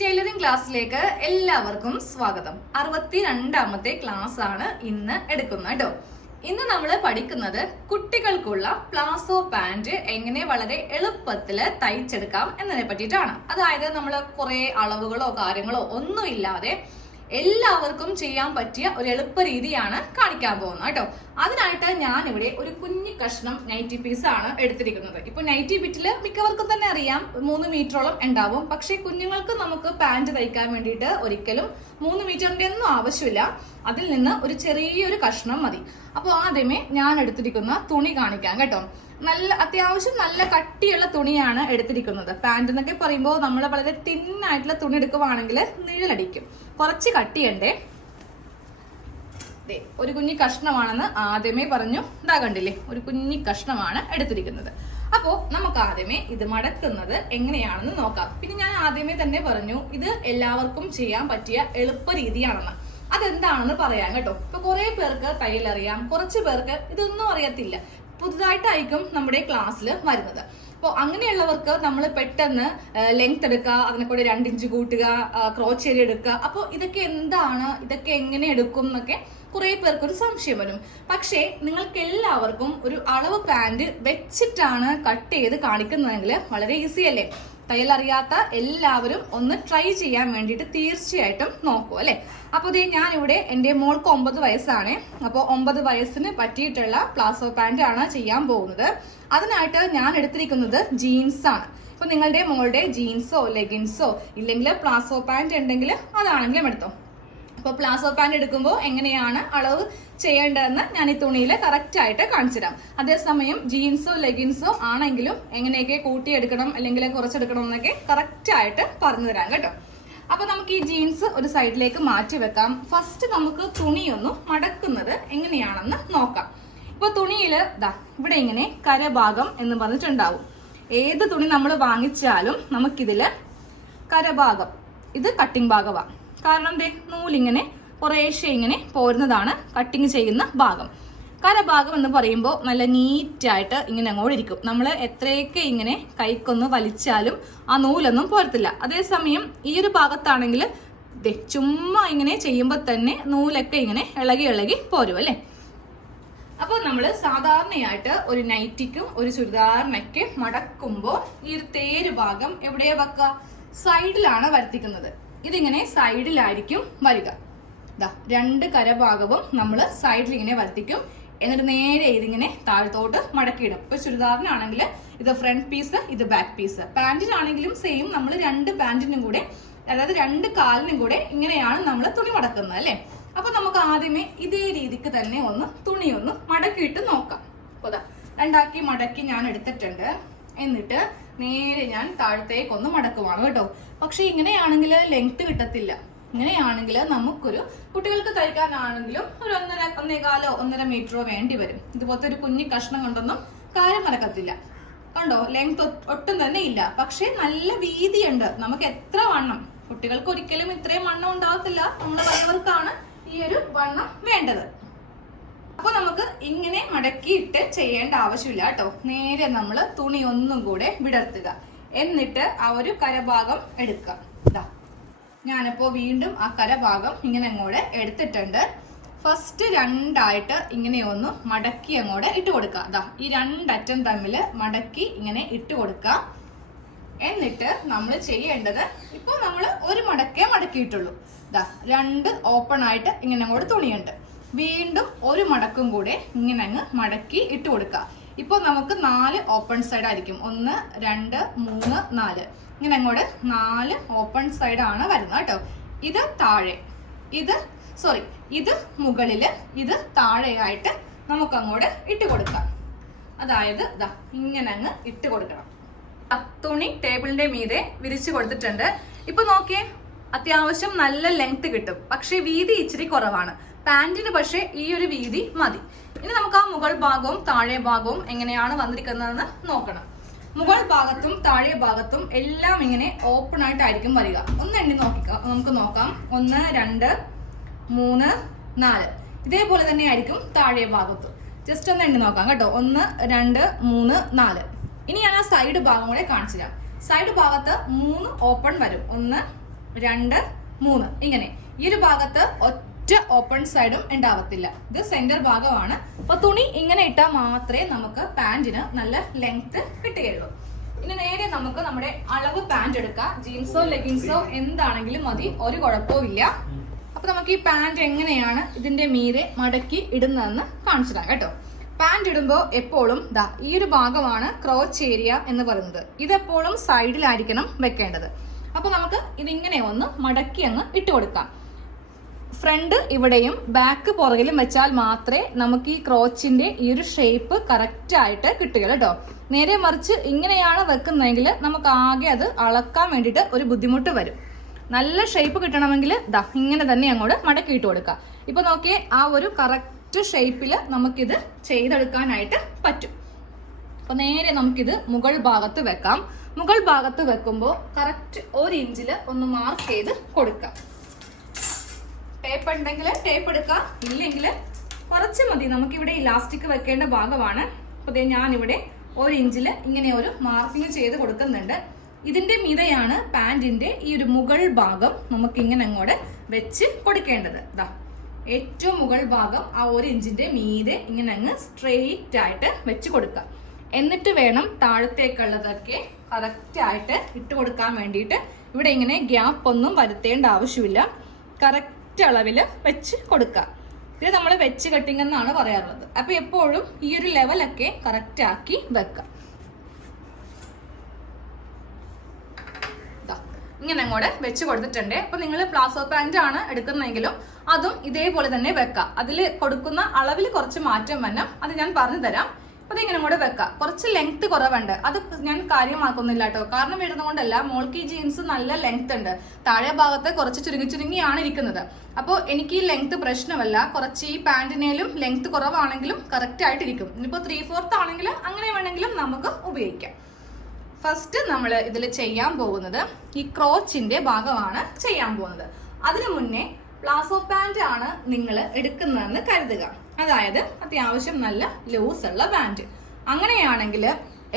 Tailoring ക്ലാസ്സിലേക്ക് എല്ലാവർക്കും സ്വാഗതം. 62ാമത്തെ ക്ലാസ് ആണ് ഇന്ന് എടുക്കുന്നത് കേട്ടോ. ഇന്ന് നമ്മൾ പഠിക്കുന്നത് കുട്ടികൾക്കുള്ള പ്ലാസോ പാന്റ് എങ്ങനെ വളരെ എളുപ്പത്തിൽ തയ്ച്ചെടുക്കാം എന്നതിനെ പറ്റിയിട്ടാണ്. അതായത് നമ്മൾ കുറെ അളവുകളോ കാര്യങ്ങളോ ഒന്നും ഇല്ലാതെ എല്ലാവർക്കും ചെയ്യാൻ പറ്റിയ ഒരു എളുപ്പ രീതിയാണ് കാണിക്കാൻ പോകുന്നത് കേട്ടോ. അതിനായിട്ട് ഞാൻ ഇവിടെ ഒരു കുഞ്ഞു കഷ്ണം നൈറ്റി പീസ് ആണ് എടുത്തിരിക്കുന്നത്. ഇപ്പൊ നൈറ്റി ബിറ്റില് മിക്കവർക്കും തന്നെ അറിയാം 3 മീറ്ററോളം ഉണ്ടാവും. പക്ഷെ കുഞ്ഞുങ്ങൾക്ക് നമുക്ക് പാന്റ് തയ്ക്കാൻ വേണ്ടിയിട്ട് ഒരിക്കലും 3 മീറ്ററിന്റെ ഒന്നും ആവശ്യമില്ല. അതിൽ നിന്ന് ഒരു ചെറിയൊരു കഷ്ണം മതി. അപ്പോൾ ആദ്യമേ ഞാൻ എടുത്തിരിക്കുന്ന തുണി കാണിക്കാം കേട്ടോ. അത്യാവശ്യം നല്ല കട്ടിയുള്ള തുണിയാണ് എടുത്തിരിക്കുന്നത്. പാന്റ് എന്നൊക്കെ പറയുമ്പോൾ നമ്മൾ വളരെ തിന്നായിട്ടുള്ള തുണി എടുക്കുവാണെങ്കിൽ നിഴലടിക്കും. കുറച്ച് കട്ടിയുണ്ടേ. ഒരു കുഞ്ഞി കഷ്ണമാണെന്ന് ആദ്യമേ പറഞ്ഞു. ഇതാ കണ്ടില്ലേ, ഒരു കുഞ്ഞി കഷ്ണമാണ് എടുത്തിരിക്കുന്നത്. അപ്പോ നമുക്ക് ആദ്യമേ ഇത് മടക്കുന്നത് എങ്ങനെയാണെന്ന് നോക്കാം. പിന്നെ ഞാൻ ആദ്യമേ തന്നെ പറഞ്ഞു ഇത് എല്ലാവർക്കും ചെയ്യാൻ പറ്റിയ എളുപ്പ രീതിയാണെന്ന്. അതെന്താണെന്ന് പറയാം കേട്ടോ. ഇപ്പൊ കുറെ പേർക്ക് തയ്യലറിയാം, കുറച്ച് പേർക്ക് ഇതൊന്നും അറിയത്തില്ല. പുതുതായിട്ടായിരിക്കും നമ്മുടെ ക്ലാസ്സിൽ വരുന്നത്. അപ്പോൾ അങ്ങനെയുള്ളവർക്ക് നമ്മൾ പെട്ടെന്ന് ലെങ്ത് എടുക്കുക, അതിനെ കൂടെ 2 ഇഞ്ച് കൂട്ടുക, ക്രോച്ച് ഏരിയ എടുക്കുക. അപ്പോൾ ഇതൊക്കെ എന്താണ്, ഇതൊക്കെ എങ്ങനെ എടുക്കും എന്നൊക്കെ കുറെ പേർക്കൊരു സംശയം വരും. പക്ഷേ നിങ്ങൾക്ക് എല്ലാവർക്കും ഒരു അളവ് പാന്റ് വെച്ചിട്ടാണ് കട്ട് ചെയ്ത് കാണിക്കുന്നതെങ്കിൽ വളരെ ഈസി അല്ലേ? തയ്യലറിയാത്ത എല്ലാവരും ഒന്ന് ട്രൈ ചെയ്യാൻ വേണ്ടിയിട്ട് തീർച്ചയായിട്ടും നോക്കൂ അല്ലെ. അപ്പോൾ ഞാനിവിടെ എൻ്റെ മോൾക്ക് 9 വയസ്സാണ്. അപ്പോൾ 9 വയസ്സിന് പറ്റിയിട്ടുള്ള പ്ലാസോ പാന്റ് ആണ് ചെയ്യാൻ പോകുന്നത്. അതിനായിട്ട് ഞാൻ എടുത്തിരിക്കുന്നത് ജീൻസ് ആണ്. ഇപ്പൊ നിങ്ങളുടെ മോളുടെ ജീൻസോ ലെഗിൻസോ ഇല്ലെങ്കിൽ പ്ലാസോ പാന്റ് ഉണ്ടെങ്കിൽ അതാണെങ്കിലും എടുത്തോ. അപ്പോൾ പ്ലാസോ പാന്റ് എടുക്കുമ്പോൾ എങ്ങനെയാണ് അളവ് ചെയ്യേണ്ടതെന്ന് ഞാൻ ഈ തുണിയിൽ കറക്റ്റ് ആയിട്ട് കാണിച്ചുതരാം. അതേസമയം ജീൻസോ ലെഗിൻസോ ആണെങ്കിലും എങ്ങനെയൊക്കെ കൂട്ടിയെടുക്കണം അല്ലെങ്കിൽ കുറച്ചെടുക്കണം എന്നൊക്കെ കറക്റ്റ് ആയിട്ട് പറഞ്ഞു തരാം കേട്ടോ. അപ്പൊ നമുക്ക് ഈ ജീൻസ് ഒരു സൈഡിലേക്ക് മാറ്റി വെക്കാം. ഫസ്റ്റ് നമുക്ക് തുണിയൊന്ന് മടക്കുന്നത് എങ്ങനെയാണെന്ന് നോക്കാം. ഇപ്പൊ തുണിയിൽ ഇവിടെ ഇങ്ങനെ കരഭാഗം എന്ന് പറഞ്ഞിട്ടുണ്ടാവും. ഏത് തുണി നമ്മൾ വാങ്ങിച്ചാലും നമുക്കിതില് കരഭാഗം, ഇത് കട്ടിംഗ് ഭാഗമാണ്. കാരണം നൂലിങ്ങനെ കുറേശ്ശെ ഇങ്ങനെ പോരുന്നതാണ് കട്ടിങ് ചെയ്യുന്ന ഭാഗം. കരഭാഗം എന്ന് പറയുമ്പോൾ നല്ല നീറ്റായിട്ട് ഇങ്ങനെ അങ്ങോട്ട് ഇരിക്കും. നമ്മൾ എത്രയൊക്കെ ഇങ്ങനെ കൈക്കൊന്ന് വലിച്ചാലും ആ നൂലൊന്നും പോരത്തില്ല. അതേസമയം ഈ ഒരു ഭാഗത്താണെങ്കിൽ ചുമ്മാ ഇങ്ങനെ ചെയ്യുമ്പോൾ തന്നെ നൂലൊക്കെ ഇങ്ങനെ ഇളകി പോരും അല്ലേ. അപ്പൊ നമ്മൾ സാധാരണയായിട്ട് ഒരു നൈറ്റിക്കും ഒരു ചുരിദാറിനൊക്കെ മടക്കുമ്പോൾ ഈ ഒരു തേര് ഭാഗം എവിടെയാ വെക്കുക? സൈഡിലാണ് വരുത്തിക്കുന്നത്. ഇതിങ്ങനെ സൈഡിലായിരിക്കും വരിക. 2 കരഭാഗവും നമ്മൾ സൈഡിൽ ഇങ്ങനെ വരുത്തിക്കും. എന്നിട്ട് നേരെ ഇതിങ്ങനെ താഴത്തോട്ട് മടക്കിയിടും. ഇപ്പൊ ചുരിദാറിനാണെങ്കിൽ ഇത് ഫ്രണ്ട് പീസ്, ഇത് ബാക്ക് പീസ്. പാന്റിനാണെങ്കിലും സെയിം. നമ്മൾ 2 പാന്റിനും കൂടെ, അതായത് 2 കാലിനും കൂടെ ഇങ്ങനെയാണ് നമ്മൾ തുണി മടക്കുന്നത് അല്ലെ. അപ്പൊ നമുക്ക് ആദ്യമേ ഇതേ രീതിക്ക് തന്നെ തുണിയൊന്ന് മടക്കിയിട്ട് നോക്കാം. അപ്പൊ 2 മടക്കി ഞാൻ എടുത്തിട്ടുണ്ട്. എന്നിട്ട് നേരെ ഞാൻ താഴത്തേക്കൊന്ന് മടക്കുവാണ് കേട്ടോ. പക്ഷെ ഇങ്ങനെയാണെങ്കിൽ ലെങ്ത് കിട്ടത്തില്ല. ഇങ്ങനെയാണെങ്കിൽ നമുക്കൊരു കുട്ടികൾക്ക് തയ്ക്കാനാണെങ്കിലും ഒരു 1.25 മീറ്ററോ വേണ്ടി വരും. ഇതുപോലത്തെ ഒരു കുഞ്ഞി കഷ്ണം കൊണ്ടൊന്നും കാര്യം നടക്കത്തില്ല. കണ്ടോ, ലെങ്ത് ഒട്ടും തന്നെ ഇല്ല. പക്ഷെ നല്ല വീതിയുണ്ട്. നമുക്ക് എത്ര വണ്ണം, കുട്ടികൾക്ക് ഒരിക്കലും ഇത്രയും വണ്ണം ഉണ്ടാകത്തില്ല. നമ്മൾ വലിയവർക്കാണ് ഈ ഒരു വണ്ണം വേണ്ടത്. അപ്പൊ നമുക്ക് ഇങ്ങനെ മടക്കിയിട്ട് ചെയ്യേണ്ട ആവശ്യമില്ല കേട്ടോ. നേരെ നമ്മൾ തുണി ഒന്നും കൂടെ വിടർത്തുക. എന്നിട്ട് ആ ഒരു കരഭാഗം എടുക്കുക. ഞാനിപ്പോ വീണ്ടും ആ കരഭാഗം ഇങ്ങനെ അങ്ങോട്ട് എടുത്തിട്ടുണ്ട്. ഫസ്റ്റ് 2 ഇങ്ങനെ ഒന്ന് മടക്കി അങ്ങോട്ട് ഇട്ട് കൊടുക്കുക. ഈ 2 അറ്റം തമ്മിൽ മടക്കി ഇങ്ങനെ ഇട്ട് കൊടുക്കുക. എന്നിട്ട് നമ്മൾ ചെയ്യേണ്ടത്, ഇപ്പൊ നമ്മൾ ഒരു മടക്കേ മടക്കിയിട്ടുള്ളൂ. 2 ഓപ്പൺ ആയിട്ട് ഇങ്ങനെ അങ്ങോട്ട് തുണിയുണ്ട്. വീണ്ടും ഒരു മടക്കും കൂടെ ഇങ്ങനെ അങ്ങ് മടക്കി ഇട്ട് കൊടുക്കുക. ഇപ്പൊ നമുക്ക് 4 ഓപ്പൺ സൈഡ് ആയിരിക്കും. 1 2 3 4 ഇങ്ങനെ അങ്ങോട്ട് 4 ഓപ്പൺ സൈഡ് ആണ് വരുന്നത് കേട്ടോ. ഇത് താഴെ, ഇത് മുകളില്, ഇത് താഴെയായിട്ട് നമുക്ക് അങ്ങോട്ട് ഇട്ട് കൊടുക്കാം. അതായത് ഇങ്ങനെ അങ്ങ് ഇട്ട് കൊടുക്കണം. തുണി ടേബിളിന്റെ മീതെ വിരിച്ചു കൊടുത്തിട്ടുണ്ട്. ഇപ്പൊ നോക്കിയേ, അത്യാവശ്യം നല്ല ലെങ്ത് കിട്ടും. പക്ഷെ വീതി ഇച്ചിരി കുറവാണ്. പാന്റിന് പക്ഷെ ഈ ഒരു വീതി മതി. ഇനി നമുക്ക് ആ മുകൾ ഭാഗവും താഴെ ഭാഗവും എങ്ങനെയാണ് വന്നിരിക്കുന്നതെന്ന് നോക്കണം. മുകൾ ഭാഗത്തും താഴെ ഭാഗത്തും എല്ലാം ഇങ്ങനെ ഓപ്പൺ ആയിട്ടായിരിക്കും വരിക. ഒന്ന് എണ്ണി നമുക്ക് നോക്കാം. 1 2 3 4 ഇതേപോലെ തന്നെ ആയിരിക്കും താഴെ ഭാഗത്തും. ജസ്റ്റ് ഒന്ന് എണ്ണി നോക്കാം കേട്ടോ. 1 2 3 4. ഇനി ഞാൻ ആ സൈഡ് ഭാഗം കൂടെ കാണിച്ചു തരാം. സൈഡ് ഭാഗത്ത് 3 ഓപ്പൺ വരും. 1 2, 3 ഇങ്ങനെ. ഈ ഒരു ഭാഗത്ത് ഒറ്റ ഓപ്പൺ സൈഡും ഉണ്ടാവത്തില്ല. ഇത് സെന്റർ ഭാഗമാണ്. അപ്പൊ തുണി ഇങ്ങനെ ഇട്ടാൽ മാത്രമേ നമുക്ക് പാന്റിന് നല്ല ലെങ്ത് കിട്ടുകയുള്ളൂ. ഇനി നേരെ നമുക്ക് നമ്മുടെ അളവ് പാന്റ് എടുക്കാം. ജീൻസോ ലെഗിൻസോ എന്താണെങ്കിലും മതി, ഒരു കുഴപ്പവും ഇല്ല. അപ്പൊ നമുക്ക് ഈ പാന്റ് എങ്ങനെയാണ് ഇതിന്റെ മീതെ മടക്കി ഇടുന്നതെന്ന് കാണിച്ചു തരാം കേട്ടോ. പാന്റ് ഇടുമ്പോൾ എപ്പോഴും ഈ ഒരു ഭാഗമാണ് ക്രോച്ച് ഏരിയ എന്ന് പറയുന്നത്. ഇതെപ്പോഴും സൈഡിലായിരിക്കണം വെക്കേണ്ടത്. അപ്പൊ നമുക്ക് ഇതിങ്ങനെ ഒന്ന് മടക്കി അങ്ങ് ഇട്ട് കൊടുക്കാം. ഫ്രണ്ട് ഇവിടെയും ബാക്ക് പുറകിലും വെച്ചാൽ മാത്രമേ നമുക്ക് ഈ ക്രോച്ചിന്റെ ഈ ഒരു ഷേപ്പ് കറക്റ്റ് ആയിട്ട് കിട്ടുകയുള്ളൂ കേട്ടോ. നേരെ മറിച്ച് ഇങ്ങനെയാണ് വെക്കുന്നതെങ്കിൽ നമുക്ക് ആകെ അത് അളക്കാൻ വേണ്ടിയിട്ട് ഒരു ബുദ്ധിമുട്ട് വരും. നല്ല ഷേപ്പ് കിട്ടണമെങ്കിൽ ഇങ്ങനെ തന്നെ അങ്ങോട്ട് മടക്കി ഇട്ട് കൊടുക്കാം. ഇപ്പൊ നോക്കിയേ, ആ ഒരു കറക്റ്റ് ഷേപ്പിൽ നമുക്കിത് ചെയ്തെടുക്കാനായിട്ട് പറ്റും. അപ്പൊ നേരെ നമുക്കിത് മുകൾ ഭാഗത്ത് വെക്കാം. മുകൾ ഭാഗത്ത് വെക്കുമ്പോൾ കറക്റ്റ് 1 ഇഞ്ചിൽ ഒന്ന് മാർക്ക് ചെയ്ത് കൊടുക്കാം. ടേപ്പ് ഉണ്ടെങ്കിൽ ടേപ്പ് എടുക്കാം, ഇല്ലെങ്കിൽ കുറച്ച് മതി. നമുക്കിവിടെ ഇലാസ്റ്റിക് വെക്കേണ്ട ഭാഗമാണ്. അപ്പൊ ഞാനിവിടെ 1 ഇഞ്ചിൽ ഇങ്ങനെ ഒരു മാർക്കിങ് ചെയ്ത് കൊടുക്കുന്നുണ്ട്. ഇതിന്റെ മീതെയാണ് പാന്റിന്റെ ഈ ഒരു മുകൾ ഭാഗം നമുക്ക് ഇങ്ങനെ അങ്ങോട്ട് വെച്ച് കൊടുക്കേണ്ടത്. ഏറ്റവും മുകൾ ഭാഗം ആ 1 ഇഞ്ചിന്റെ മീതെ ഇങ്ങനെ അങ്ങ് സ്ട്രെയിറ്റ് ആയിട്ട് വെച്ച് കൊടുക്കാം. എന്നിട്ട് വേണം താഴത്തേക്കുള്ളതൊക്കെ കറക്റ്റ് ആയിട്ട് ഇട്ട് കൊടുക്കാൻ വേണ്ടിയിട്ട്. ഇവിടെ ഇങ്ങനെ ഗ്യാപ്പ് ഒന്നും വരുത്തേണ്ട ആവശ്യമില്ല. കറക്റ്റ് അളവിൽ വെച്ച് കൊടുക്കാം. ഇത് നമ്മൾ വെച്ച് കട്ടിങ് എന്നാണ് പറയാറുള്ളത്. അപ്പൊ എപ്പോഴും ഈ ഒരു ലെവലൊക്കെ കറക്റ്റ് ആക്കി വെക്കാം. ഇങ്ങനെ അങ്ങോട്ട് വെച്ച് കൊടുത്തിട്ടുണ്ട്. അപ്പൊ നിങ്ങൾ പ്ലാസോ പാന്റ് ആണ് എടുക്കുന്നതെങ്കിലും അതും ഇതേപോലെ തന്നെ വെക്കാം. അതിൽ കൊടുക്കുന്ന അളവിൽ കുറച്ച് മാറ്റം വരണം, അത് ഞാൻ പറഞ്ഞു തരാം. അപ്പൊ ഇതിങ്ങനെ അങ്ങോട്ട് വെക്കാം. കുറച്ച് ലെങ്ത് കുറവുണ്ട്, അത് ഞാൻ കാര്യമാക്കുന്നില്ല കേട്ടോ. കാരണം വരുന്നതുകൊണ്ടല്ല, മോൾക്ക് ഈ ജീൻസ് നല്ല ലെങ്ത് ഉണ്ട്. താഴെ ഭാഗത്ത് കുറച്ച് ചുരുങ്ങിയാണ് ഇരിക്കുന്നത്. അപ്പോൾ എനിക്ക് ഈ ലെങ്ത് പ്രശ്നമല്ല. കുറച്ച് ഈ പാന്റിനേലും ലെങ്ത് കുറവാണെങ്കിലും കറക്റ്റ് ആയിട്ടിരിക്കും. ഇനിയിപ്പോ 3/4 ആണെങ്കിൽ അങ്ങനെ വേണമെങ്കിലും നമുക്ക് ഉപയോഗിക്കാം. ഫസ്റ്റ് നമ്മൾ ഇതിൽ ചെയ്യാൻ പോകുന്നത് ഈ ക്രോച്ചിന്റെ ഭാഗമാണ് ചെയ്യാൻ പോകുന്നത്. അതിനു മുന്നേ പ്ലാസോ പാന്റ് ആണ് നിങ്ങൾ എടുക്കുന്നതെന്ന് കരുതുക. അതായത് അത്യാവശ്യം നല്ല ലൂസ് ഉള്ള പാന്റ്. അങ്ങനെയാണെങ്കിൽ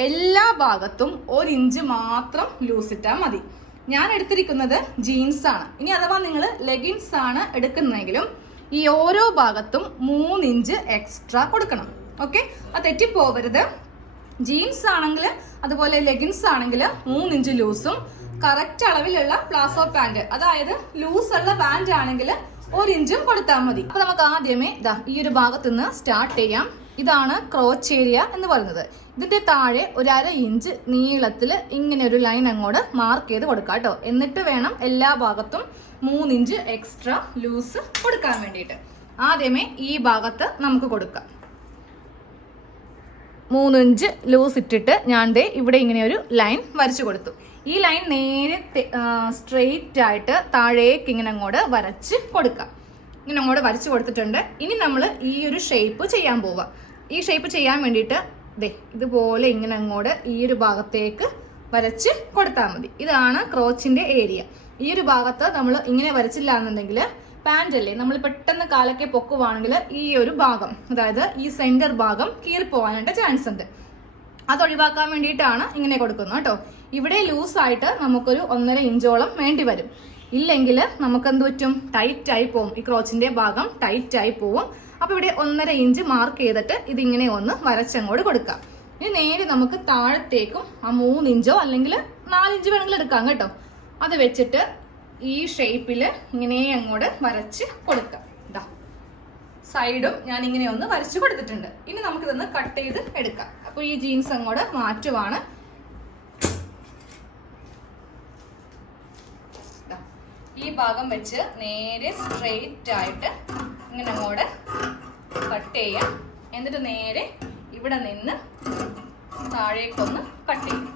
എല്ലാ ഭാഗത്തും 1 ഇഞ്ച് മാത്രം ലൂസ് ഇട്ടാൽ മതി. ഞാൻ എടുത്തിരിക്കുന്നത് ജീൻസ് ആണ്. ഇനി അഥവാ നിങ്ങൾ ലെഗിൻസ് ആണ് എടുക്കുന്നതെങ്കിലും ഈ ഓരോ ഭാഗത്തും 3 ഇഞ്ച് എക്സ്ട്രാ കൊടുക്കണം. ഓക്കെ, അത് തെറ്റിപ്പോവരുത്. ജീൻസ് ആണെങ്കിൽ അതുപോലെ ലെഗിൻസ് ആണെങ്കിൽ 3 ഇഞ്ച് ലൂസും കറക്റ്റ് അളവിലുള്ള പ്ലാസോ പാന്റ്, അതായത് ലൂസ് ഉള്ള പാന്റ് ആണെങ്കിൽ 1 ഇഞ്ചും കൊടുത്താൽ മതി. അപ്പൊ നമുക്ക് ആദ്യമേ ഈ ഒരു ഭാഗത്ത് നിന്ന് സ്റ്റാർട്ട് ചെയ്യാം. ഇതാണ് ക്രോച്ച് ഏരിയ എന്ന് പറയുന്നത്. ഇതിന്റെ താഴെ 1/2 ഇഞ്ച് നീളത്തിൽ ഇങ്ങനെ ഒരു ലൈൻ അങ്ങോട്ട് മാർക്ക് ചെയ്ത് കൊടുക്കാം കേട്ടോ. എന്നിട്ട് വേണം എല്ലാ ഭാഗത്തും 3 ഇഞ്ച് എക്സ്ട്രാ ലൂസ് കൊടുക്കാൻ വേണ്ടിയിട്ട്. ആദ്യമേ ഈ ഭാഗത്ത് നമുക്ക് കൊടുക്കാം. 3 ഇഞ്ച് ലൂസ് ഇട്ടിട്ട് ഞാൻ ഇവിടെ ഇങ്ങനെ ഒരു ലൈൻ വരച്ചു കൊടുത്തു. ഈ ലൈൻ നേരെ സ്ട്രെയിറ്റ് ആയിട്ട് താഴേക്ക് ഇങ്ങനെ അങ്ങോട്ട് വരച്ച് കൊടുക്കാം. ഇങ്ങനെ അങ്ങോട്ട് വരച്ചു കൊടുത്തിട്ടുണ്ട്. ഇനി നമ്മൾ ഈ ഒരു ഷേപ്പ് ചെയ്യാൻ പോവാം. ഈ ഷേപ്പ് ചെയ്യാൻ വേണ്ടിയിട്ട് ഇതുപോലെ ഇങ്ങനെ അങ്ങോട്ട് ഈ ഒരു ഭാഗത്തേക്ക് വരച്ച് കൊടുത്താൽ മതി. ഇതാണ് ക്രോച്ചിന്റെ ഏരിയ. ഈ ഒരു ഭാഗത്ത് നമ്മൾ ഇങ്ങനെ വരച്ചില്ല എന്നുണ്ടെങ്കിൽ പാന്റ് അല്ലേ, നമ്മൾ പെട്ടെന്ന് കാലൊക്കെ പൊക്കുവാണെങ്കിൽ ഈ ഒരു ഭാഗം, അതായത് ഈ സെന്റർ ഭാഗം കീറിപ്പോവാനായിട്ട് ചാൻസ് ഉണ്ട്. അത് ഒഴിവാക്കാൻ വേണ്ടിയിട്ടാണ് ഇങ്ങനെ കൊടുക്കുന്നത് കേട്ടോ. ഇവിടെ ലൂസായിട്ട് നമുക്കൊരു 1.5 ഇഞ്ചോളം വേണ്ടി വരും. ഇല്ലെങ്കിൽ നമുക്ക് എന്ത് പറ്റും, ടൈറ്റ് ആയി പോവും. ഈ ക്രോച്ചിന്റെ ഭാഗം ടൈറ്റ് ആയി പോവും. അപ്പൊ ഇവിടെ 1.5 ഇഞ്ച് മാർക്ക് ചെയ്തിട്ട് ഇതിങ്ങനെ ഒന്ന് വരച്ചങ്ങോട്ട് കൊടുക്കാം. ഇനി നേരെ നമുക്ക് താഴത്തേക്കും ആ 3 ഇഞ്ചോ അല്ലെങ്കിൽ 4 ഇഞ്ച് വേണമെങ്കിൽ എടുക്കാം കേട്ടോ. അത് വെച്ചിട്ട് ഈ ഷേപ്പില് ഇങ്ങനെ അങ്ങോട്ട് വരച്ച് കൊടുക്കാം. സൈഡും ഞാൻ ഇങ്ങനെ ഒന്ന് വരച്ചു കൊടുത്തിട്ടുണ്ട്. ഇനി നമുക്കിതൊന്ന് കട്ട് ചെയ്ത് എടുക്കാം. അപ്പൊ ഈ ജീൻസ് അങ്ങോട്ട് മാറ്റുവാണ്. ഈ ഭാഗം വെച്ച് നേരെ സ്ട്രെയിറ്റ് ആയിട്ട് ഇങ്ങനെ അങ്ങോട്ട് കട്ട് ചെയ്യാം. എന്നിട്ട് നേരെ ഇവിടെ നിന്ന് താഴേക്കൊന്ന് കട്ട് ചെയ്യും.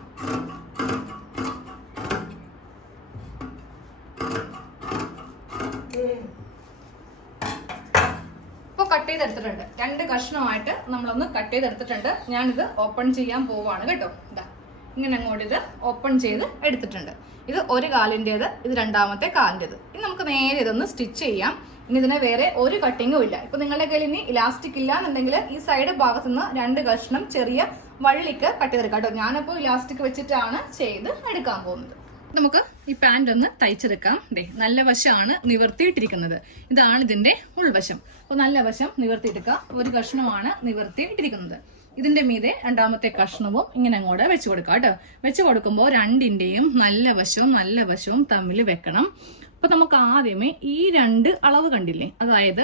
കട്ട് ചെയ്തെടുത്തിട്ടുണ്ട്. 2 കഷ്ണമായിട്ട് നമ്മളൊന്ന് കട്ട് ചെയ്തെടുത്തിട്ടുണ്ട്. ഞാനിത് ഓപ്പൺ ചെയ്യാൻ പോവാണ് കേട്ടോ. ഇങ്ങനെ അങ്ങോട്ട് ഇത് ഓപ്പൺ ചെയ്ത് എടുത്തിട്ടുണ്ട്. ഇത് ഒരു കാലിൻ്റെത്, ഇത് രണ്ടാമത്തെ കാലിൻ്റെത്. ഇനി നമുക്ക് നേരെ ഇതൊന്ന് സ്റ്റിച്ച് ചെയ്യാം. ഇനി ഇതിനെ വേറെ ഒരു കട്ടിങ്ങും ഇല്ല. ഇപ്പൊ നിങ്ങളുടെ കയ്യിൽ ഇനി ഇലാസ്റ്റിക് ഇല്ല എന്നുണ്ടെങ്കിൽ ഈ സൈഡ് ഭാഗത്ത് നിന്ന് 2 കഷ്ണം ചെറിയ വള്ളിക്ക് കട്ട് ചെയ്തെടുക്കാം കേട്ടോ. ഞാനിപ്പോൾ ഇലാസ്റ്റിക് വെച്ചിട്ടാണ് ചെയ്ത് എടുക്കാൻ പോകുന്നത്. നമുക്ക് ഈ പാന്റ് ഒന്ന് തയ്ച്ചെടുക്കാം. നല്ല വശമാണ് നിവർത്തിയിട്ടിരിക്കുന്നത്. ഇതാണ് ഇതിന്റെ ഉൾവശം. അപ്പോൾ നല്ല വശം നിവർത്തിയിട്ടിരിക്കുക. ഒരു കഷ്ണമാണ് നിവർത്തിയിട്ടിരിക്കുന്നത്. ഇതിന്റെ മീതെ രണ്ടാമത്തെ കഷ്ണവും ഇങ്ങനെ അങ്ങോട്ട് വെച്ച് കൊടുക്കാം കേട്ടോ. വെച്ച് കൊടുക്കുമ്പോൾ രണ്ടിന്റെയും നല്ല വശവും തമ്മിൽ വെക്കണം. അപ്പൊ നമുക്ക് ആദ്യമേ ഈ രണ്ട് അളവ് കണ്ടില്ലേ, അതായത്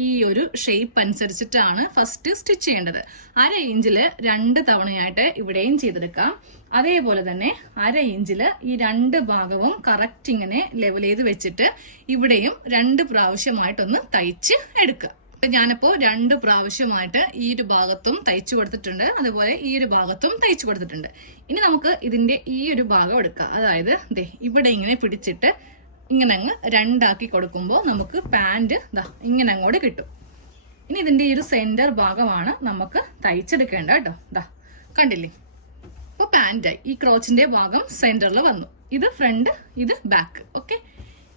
ഈ ഒരു ഷേപ്പ് അനുസരിച്ചിട്ടാണ് ഫസ്റ്റ് സ്റ്റിച്ച് ചെയ്യേണ്ടത്. 1/2 ഇഞ്ചില് 2 തവണയായിട്ട് ഇവിടെയും ചെയ്തെടുക്കാം. അതേപോലെ തന്നെ 1/2 ഇഞ്ചില് ഈ 2 ഭാഗവും കറക്റ്റ് ഇങ്ങനെ ലെവൽ ചെയ്ത് വെച്ചിട്ട് ഇവിടെയും 2 പ്രാവശ്യമായിട്ടൊന്ന് തയ്ച്ച് എടുക്കുക. ഞാനിപ്പോ 2 പ്രാവശ്യമായിട്ട് ഈ ഒരു ഭാഗത്തും തയ്ച്ചു കൊടുത്തിട്ടുണ്ട്, അതുപോലെ ഈ ഒരു ഭാഗത്തും തയ്ച്ചു കൊടുത്തിട്ടുണ്ട്. ഇനി നമുക്ക് ഇതിന്റെ ഈ ഒരു ഭാഗം എടുക്കാം. അതായത് ഇവിടെ ഇങ്ങനെ പിടിച്ചിട്ട് ഇങ്ങനെ അങ്ങ് 2 ആക്കി കൊടുക്കുമ്പോൾ നമുക്ക് പാന്റ് ഇങ്ങനെ അങ്ങോട്ട് കിട്ടും. ഇനി ഇതിന്റെ ഈ ഒരു സെന്റർ ഭാഗമാണ് നമുക്ക് തയ്ച്ചെടുക്കേണ്ട കേട്ടോ. കണ്ടില്ലേ, ഇപ്പൊ പാന്റായി. ഈ ക്രോച്ചിന്റെ ഭാഗം സെന്ററിൽ വന്നു. ഇത് ഫ്രണ്ട്, ഇത് ബാക്ക്. ഓക്കെ,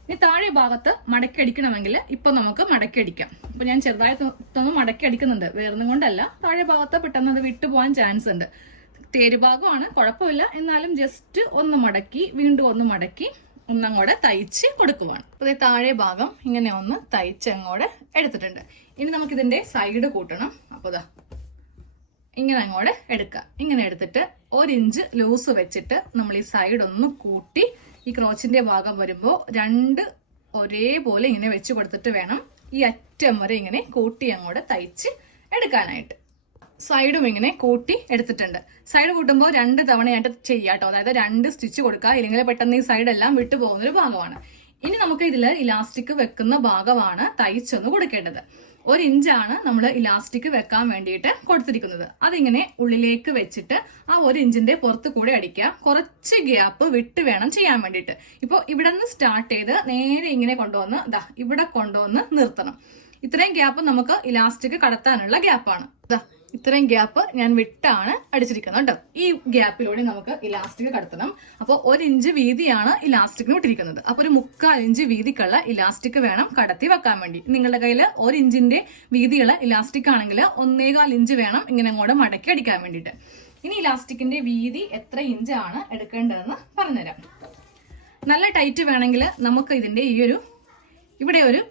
ഇനി താഴെ ഭാഗത്ത് മടക്കി അടിക്കണമെങ്കിൽ ഇപ്പൊ നമുക്ക് മടക്കി അടിക്കാം. അപ്പൊ ഞാൻ ചെറുതായിട്ടൊന്ന് മടക്കി അടിക്കുന്നുണ്ട്, വേറൊന്നും കൊണ്ടല്ല. താഴെ ഭാഗത്ത് പെട്ടെന്ന് അത് വിട്ടുപോകാൻ ചാൻസ് ഉണ്ട്. തേര് ഭാഗമാണ്, കുഴപ്പമില്ല. എന്നാലും ജസ്റ്റ് ഒന്ന് മടക്കി വീണ്ടും ഒന്ന് മടക്കി ഒന്നങ്ങോടെ തയ്ച്ച് കൊടുക്കുവാണ്. അപ്പൊ താഴെ ഭാഗം ഇങ്ങനെ ഒന്ന് തയ്ച്ചങ്ങോടെ എടുത്തിട്ടുണ്ട്. ഇനി നമുക്ക് ഇതിന്റെ സൈഡ് കൂട്ടണം. അപ്പൊ ഇങ്ങനെ അങ്ങോട്ട് എടുക്കുക. ഇങ്ങനെ എടുത്തിട്ട് 1 ഇഞ്ച് ലൂസ് വെച്ചിട്ട് നമ്മൾ ഈ സൈഡ് ഒന്ന് കൂട്ടി ഈ ക്രോച്ചിന്റെ ഭാഗം വരുമ്പോൾ 2 ഒരേപോലെ ഇങ്ങനെ വെച്ച് കൊടുത്തിട്ട് വേണം ഈ അറ്റം വരെ ഇങ്ങനെ കൂട്ടി അങ്ങോട്ട് തയ്ച്ച് എടുക്കാനായിട്ട്. സൈഡും ഇങ്ങനെ കൂട്ടി എടുത്തിട്ടുണ്ട്. സൈഡ് കൂട്ടുമ്പോൾ 2 തവണയായിട്ട് ചെയ്യാട്ടോ. അതായത് 2 സ്റ്റിച്ച് കൊടുക്കുക, ഇല്ലെങ്കിൽ പെട്ടെന്ന് ഈ സൈഡ് എല്ലാം വിട്ടു പോകുന്നൊരു ഭാഗമാണ്. ഇനി നമുക്ക് ഇതിൽ ഇലാസ്റ്റിക് വെക്കുന്ന ഭാഗമാണ് തയ്ച്ചൊന്ന് കൊടുക്കേണ്ടത്. 1 ഇഞ്ചാണ് നമ്മൾ ഇലാസ്റ്റിക് വെക്കാൻ വേണ്ടിയിട്ട് കൊടുത്തിരിക്കുന്നത്. അതിങ്ങനെ ഉള്ളിലേക്ക് വെച്ചിട്ട് ആ 1 ഇഞ്ചിന്റെ പുറത്ത് കൂടെ അടിക്കുക. കുറച്ച് ഗ്യാപ്പ് വിട്ട് വേണം ചെയ്യാൻ വേണ്ടിയിട്ട്. ഇപ്പൊ ഇവിടെ നിന്ന് സ്റ്റാർട്ട് ചെയ്ത് നേരെ ഇങ്ങനെ കൊണ്ടുവന്ന് ഇവിടെ കൊണ്ടുവന്ന് നിർത്തണം. ഇത്രയും ഗ്യാപ്പ് നമുക്ക് ഇലാസ്റ്റിക് കടത്താനുള്ള ഗ്യാപ്പാണ്. ഇത്രയും ഗ്യാപ്പ് ഞാൻ വിട്ടാണ് അടിച്ചിരിക്കുന്നത് കേട്ടോ. ഈ ഗ്യാപ്പിലൂടെ നമുക്ക് ഇലാസ്റ്റിക് കടത്തണം. അപ്പോൾ 1 ഇഞ്ച് വീതിയാണ് ഇലാസ്റ്റിക്കിന് വിട്ടിരിക്കുന്നത്. അപ്പൊ ഒരു 3/4 ഇഞ്ച് വീതിക്കുള്ള ഇലാസ്റ്റിക് വേണം കടത്തി വെക്കാൻ വേണ്ടി. നിങ്ങളുടെ കയ്യിൽ 1 ഇഞ്ചിന്റെ വീതിയുള്ള ഇലാസ്റ്റിക് ആണെങ്കിൽ 1.25 ഇഞ്ച് വേണം ഇങ്ങനെ അങ്ങോട്ട് മടക്കി അടിക്കാൻ വേണ്ടിയിട്ട്. ഇനി ഇലാസ്റ്റിക്കിന്റെ വീതി എത്ര ഇഞ്ചാണ് എടുക്കേണ്ടതെന്ന് പറഞ്ഞുതരാം. നല്ല ടൈറ്റ് വേണമെങ്കിൽ നമുക്ക് ഇതിന്റെ ഈ ഒരു ഇവിടെ ഒരു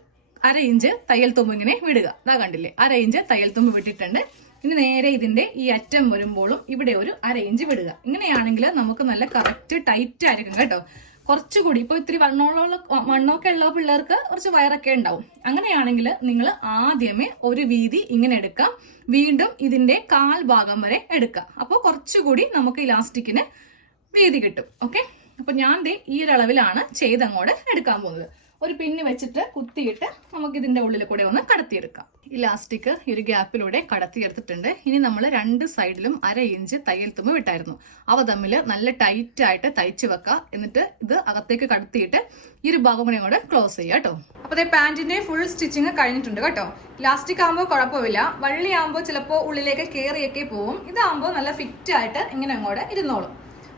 1/2 ഇഞ്ച് തയ്യൽ തുമ്പ് ഇങ്ങനെ വിടുക. കണ്ടില്ലേ, 1/2 ഇഞ്ച് തയ്യൽ തുമ്പ് വിട്ടിട്ടുണ്ട്. ഇനി നേരെ ഇതിന്റെ ഈ അറ്റം വരുമ്പോഴും ഇവിടെ ഒരു 1/2 ഇഞ്ച് വിടുക. ഇങ്ങനെയാണെങ്കിൽ നമുക്ക് നല്ല കറക്റ്റ് ടൈറ്റ് ആയിരിക്കും കേട്ടോ. കുറച്ചുകൂടി ഇപ്പൊ ഇത്തിരി വണ്ണമൊക്കെ ഉള്ള പിള്ളേർക്ക് കുറച്ച് വയറൊക്കെ ഉണ്ടാവും. അങ്ങനെയാണെങ്കിൽ നിങ്ങൾ ആദ്യമേ ഒരു വീതി ഇങ്ങനെ എടുക്കാം, വീണ്ടും ഇതിന്റെ 1/4 ഭാഗം വരെ എടുക്കാം. അപ്പോൾ കുറച്ചുകൂടി നമുക്ക് ഇലാസ്റ്റിക്കിന് വീതി കിട്ടും. ഓക്കെ, അപ്പൊ ഞാൻ ഈ ഒരു അളവിലാണ് ചെയ്തങ്ങോട്ട് എടുക്കാൻ പോകുന്നത്. ഒരു പിന്ന് വെച്ചിട്ട് കുത്തിയിട്ട് നമുക്ക് ഇതിന്റെ ഉള്ളിൽ കൂടെ ഒന്ന് കടത്തിയെടുക്കാം. ഇലാസ്റ്റിക് ഈ ഒരു ഗ്യാപ്പിലൂടെ കടത്തിയെടുത്തിട്ടുണ്ട്. ഇനി നമ്മൾ 2 സൈഡിലും 1/2 ഇഞ്ച് തയ്യൽ തുമ്പ് വിട്ടായിരുന്നു. അവ തമ്മിൽ നല്ല ടൈറ്റ് ആയിട്ട് തയ്ച്ചു വെക്കുക. എന്നിട്ട് ഇത് അകത്തേക്ക് കടത്തിയിട്ട് ഈ ഒരു ഭാഗം കൂടെ അങ്ങോട്ട് ക്ലോസ് ചെയ്യുക കേട്ടോ. അപ്പൊ പാന്റിന്റെ ഫുൾ സ്റ്റിച്ചിങ് കഴിഞ്ഞിട്ടുണ്ട് കേട്ടോ. ഇലാസ്റ്റിക് ആകുമ്പോൾ കുഴപ്പമില്ല, വള്ളി ആകുമ്പോൾ ചിലപ്പോൾ ഉള്ളിലേക്ക് കയറിയൊക്കെ പോവും. ഇതാകുമ്പോൾ നല്ല ഫിറ്റ് ആയിട്ട് ഇങ്ങനെ അങ്ങോട്ട് ഇരുന്നോളും.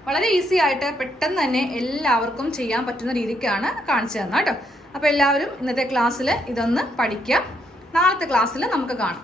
വളരെ ഈസി ആയിട്ട് പെട്ടെന്ന് തന്നെ എല്ലാവർക്കും ചെയ്യാൻ പറ്റുന്ന രീതിക്കാണ് കാണിച്ചു തന്നത് കേട്ടോ. അപ്പൊ എല്ലാവരും ഇന്നത്തെ ക്ലാസ്സിൽ ഇതൊന്ന് പഠിക്കാം. നാളത്തെ ക്ലാസ്സിൽ നമുക്ക് കാണാം.